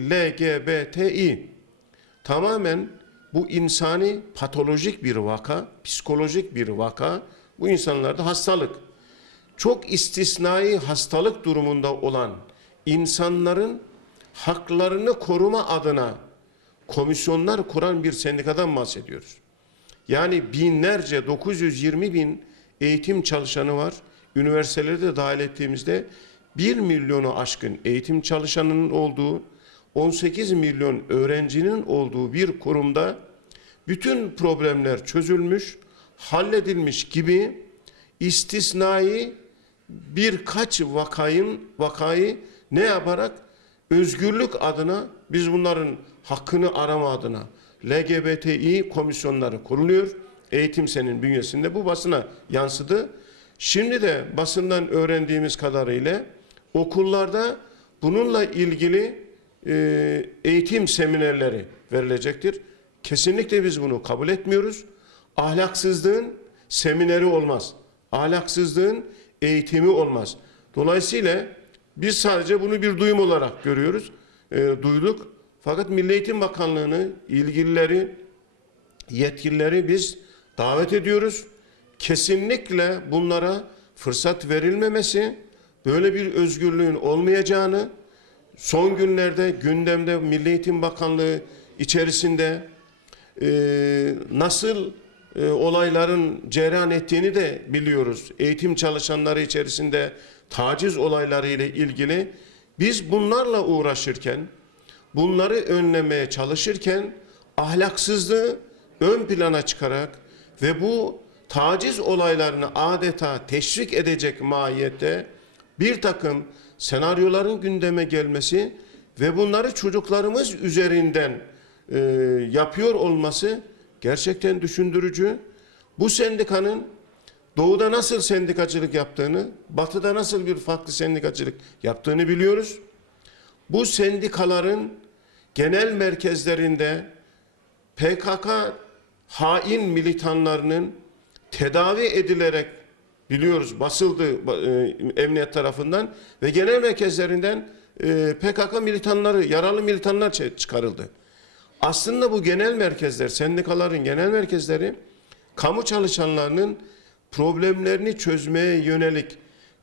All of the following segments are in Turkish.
LGBTİ tamamen bu insani patolojik bir vaka, psikolojik bir vaka. Bu insanlarda hastalık. Çok istisnai hastalık durumunda olan insanların haklarını koruma adına komisyonlar kuran bir sendikadan bahsediyoruz. Yani binlerce, 920 bin eğitim çalışanı var. Üniversiteleri de dahil ettiğimizde 1 milyonu aşkın eğitim çalışanının olduğu, 18 milyon öğrencinin olduğu bir kurumda bütün problemler çözülmüş, halledilmiş gibi istisnai birkaç vakayı ne yaparak özgürlük adına biz bunların hakkını arama adına LGBTİ komisyonları kuruluyor. Eğitim Sen'in bünyesinde bu basına yansıdı. Şimdi de basından öğrendiğimiz kadarıyla okullarda bununla ilgili eğitim seminerleri verilecektir. Kesinlikle biz bunu kabul etmiyoruz. Ahlaksızlığın semineri olmaz. Ahlaksızlığın eğitimi olmaz. Dolayısıyla biz sadece bunu bir duyum olarak görüyoruz, duyduk. Fakat Milli Eğitim Bakanlığı'nı, ilgilileri, yetkilileri biz davet ediyoruz. Kesinlikle bunlara fırsat verilmemesi, böyle bir özgürlüğün olmayacağını, son günlerde gündemde Milli Eğitim Bakanlığı içerisinde nasıl olayların cereyan ettiğini de biliyoruz. Eğitim çalışanları içerisinde taciz olayları ile ilgili biz bunlarla uğraşırken, bunları önlemeye çalışırken ahlaksızlığı ön plana çıkarak ve bu taciz olaylarını adeta teşvik edecek mahiyette bir takım senaryoların gündeme gelmesi ve bunları çocuklarımız üzerinden yapıyor olması gerçekten düşündürücü. Bu sendikanın doğuda nasıl sendikacılık yaptığını, batıda nasıl bir farklı sendikacılık yaptığını biliyoruz. Bu sendikaların genel merkezlerinde PKK hain militanlarının tedavi edilerek biliyoruz basıldı emniyet tarafından ve genel merkezlerinden PKK militanları, yaralı militanlar çıkarıldı. Aslında bu genel merkezler, sendikaların genel merkezleri kamu çalışanlarının problemlerini çözmeye yönelik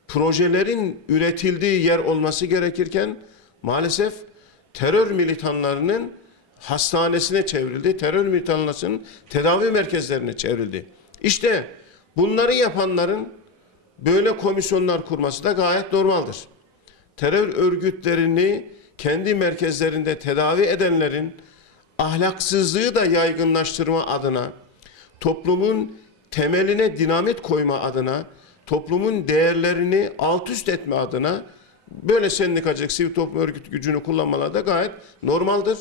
projelerin üretildiği yer olması gerekirken maalesef terör militanlarının hastanesine çevrildi. Terör militanlarının tedavi merkezlerine çevrildi. İşte bunları yapanların böyle komisyonlar kurması da gayet normaldir. Terör örgütlerini kendi merkezlerinde tedavi edenlerin ahlaksızlığı da yaygınlaştırma adına, toplumun temeline dinamit koyma adına, toplumun değerlerini alt üst etme adına böyle sendikacılık, sivil toplum örgütü gücünü kullanmaları da gayet normaldir.